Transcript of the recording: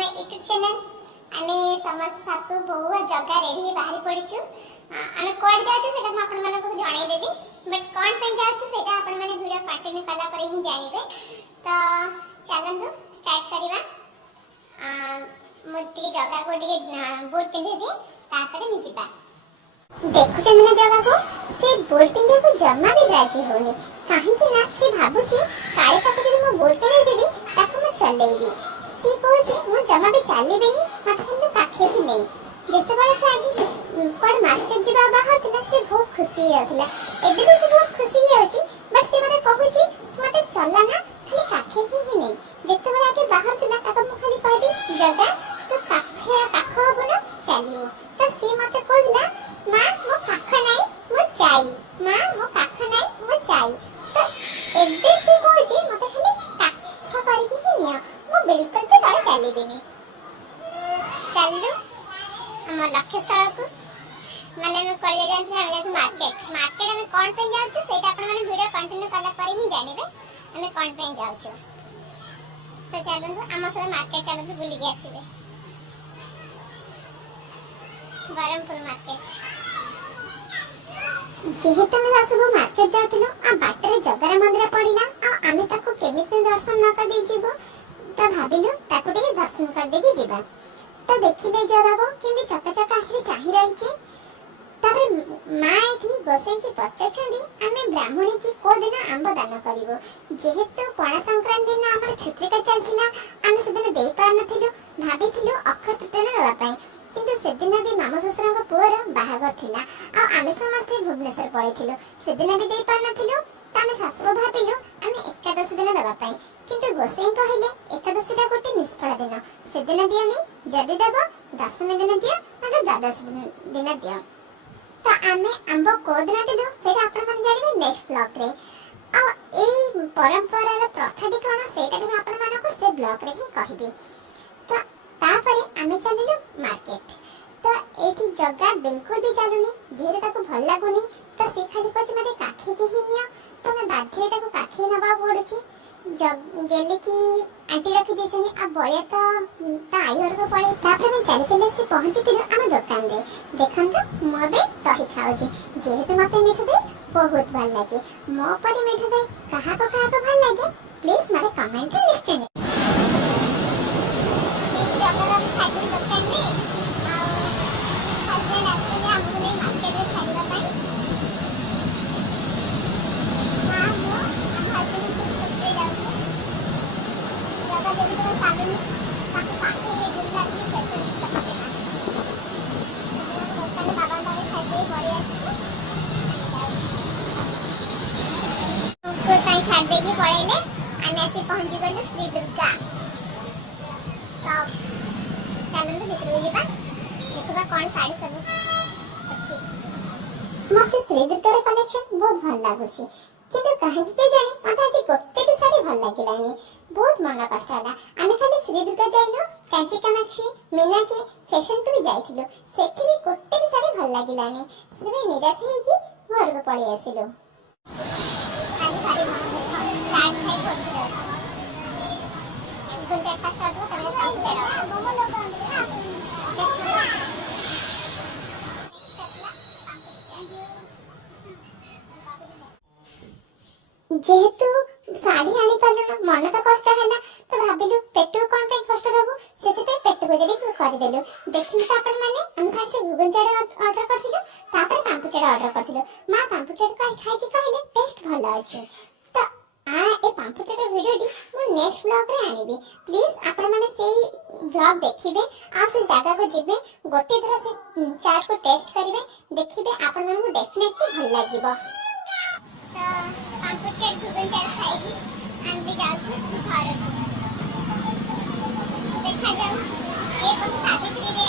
my YouTube channel आमे समस्त सासु बहु जगह रेडी बाहरी पड़ीचु आमे कोड जाउछु सेटा हम आपन मानको जणाई देबी बट कोन पे जाउछु सेटा आपन माने वीडियो कंटिन्यू कला पर ही जानिबे तो चलंदु स्टार्ट करिबा मोटी जगह को बोर्ड पिंधे दे तापर निजिबा देखु चंदना जगह को से बोर्ड पिंधे को जम्मा भी राजी होनी काहे कि ना से भाबुची काळे पाको जदि मो बोर्ड पे देबी ताको म चलेबी सी कहूची मु जमा भी चलेबेनी मत কিন্তু কাছে কি নেই যেতেବେଳେ से आगे कोड मार्केट जीवा बाहर थिला से बहुत खुशी होतिला एबे भी से बहुत खुशी होची बस से मते कहूची मते चलला ना खाली काखे ही नहीं जेतेବେଳେ आगे बाहर थिला ताको मु खाली कहबी जगा तो काखे काखो बोला चलियो तो से मते कहला मां मो काख नहीं मु चाई मां मो काख नहीं मु चाई तो एबे से कहूची मते खाली काख करके ही नियो मु बिल्कुल तो तळे चलेबेनी चलू हम लक्ष्य स्थल को माने में पड़ जाए हम जाऊ मार्केट मार्केट में कौन पे जाऊ सेटा अपन माने वीडियो कंटिन्यू कला पर ही जानिबे हमें कौन पे जाऊ तो चलू हम सब मार्केट चलू बुली के आसीबे बरमपुर मार्केट जेहेतु हम सब मार्केट जाउतलो आ बाटरे जगरा मंदिर पड़िला आ आमे ताको केमिते दर्शन न कर दे जीवो त भाबिलो ताको टे दर्शन कर देगी जीवा तो देखिले जगह को केमि चका चका आखिर चाहि रही छी तबे मां एठी गोसई की पचछंदी आमे ब्राह्मणी की को दिन आंब दान करिवो जेहेतु पणा संक्रांति दिन हमर छुत्रिका चलथिला आमे सेदिन देई पार नथिलु भाबिथिलु अक्षय तृतीया नवा पई किंतु सेदिन भी मामा ससुरंग पुअर बाहागर थिला आ आमे समस्त भुवनेश्वर पळैथिलु सेदिन भी देई पार नथिलु तामे सासु भाबिलु आमे एकादश दिन दवा पई किंतु गोसई कहिले एकादशीटा गोटे निष्फल दिन सेदिन दियनी जदि देव दशमी दिन दियो ना द्वादश दिन दियो तो आमे आंब को दिन दिलु सेटा आपण मन जानिबे नेक्स्ट ब्लॉग रे आ ए परंपरा रे प्रथा दी कोन सेटा भी आपण मन को से ब्लॉग रे ही कहिबे तो तापरे आमे चलिलु मार्केट तो एठी जगह बिल्कुल भी चलुनी जेरे ताको भल लागुनी तो से खाली कहछि मते काखे के ही नियो तो मैं बाध्य ताको काखे नबा पड़ुछि गेले की आंटी रखी देछनी आ बळे तो ता आई घर को पड़े तापर मैं चली चली से पहुंचतिलु हम दुकान रे देखन तो मो बे दही खाउछि जेहेतु मते मीठा दे बहुत भल लागे मो परी मीठा दे कहा को भल लागे प्लीज मारे कमेंट रे निश्चय जगह खाती दुकान रे हस्बैंड आते ने हमको नहीं मार्केट रे खाइबा पई हां वो हम हस्बैंड से सकते जाऊ जगह जब तो सामने ताको काटे रे गुल्ला की कैसे सकते ना तो बाबा बारे खाते बड़े तो ताई छाड़ देगी पड़ेले आमे ऐसे पहुंच गलो श्री दुर्गा सब चलन तो भीतर जीवा देखबा कोन साड़ी सब अछि मते श्री दुर्गा रे कलेक्शन बहुत भल लागुछि किंतु कहां के जानी मते आज गोटे भी साड़ी भल लागिलानी बहुत मन कष्ट होला आमे खाली श्री दुर्गा जाइनो कांची कामाक्षी मीना के फैशन को भी जाइथिलो सेठी भी गोटे भी साड़ी भल लागिलानी सेबे निराश हे कि घर को पळी आसिलो खाली खाली साड़ी खाई खोजि गुंजा का शॉट हो तमे सब चला मोमो लोग जेहेतु साड़ी आनी पारलो मन तो कष्ट हैला तो भाबिलु पेटो कोन पे कष्ट दबो सेते पे पेट को जदी कर देलु देखि त अपन माने हम फास्ट गुगंचाड़ ऑर्डर करथिलु तापर पांपुचड़ ऑर्डर करथिलु मां पांपुचड़ खाई कि कहले टेस्ट भलो अछि तो आ ए पांपुचड़ वीडियो डी मु नेक्स्ट ब्लॉग रे आनिबी प्लीज अपन माने सेही ब्लॉग देखिबे आ से जगह को जिबे गोटे थरा से चाट को टेस्ट करिवे देखिबे अपन माने को डेफिनेटली भल लागिबो तो पांपुचड़ गुगंचाड़ खाइबी हम भी जाउछु घर देखा जाऊ ये कोन सावित्री रे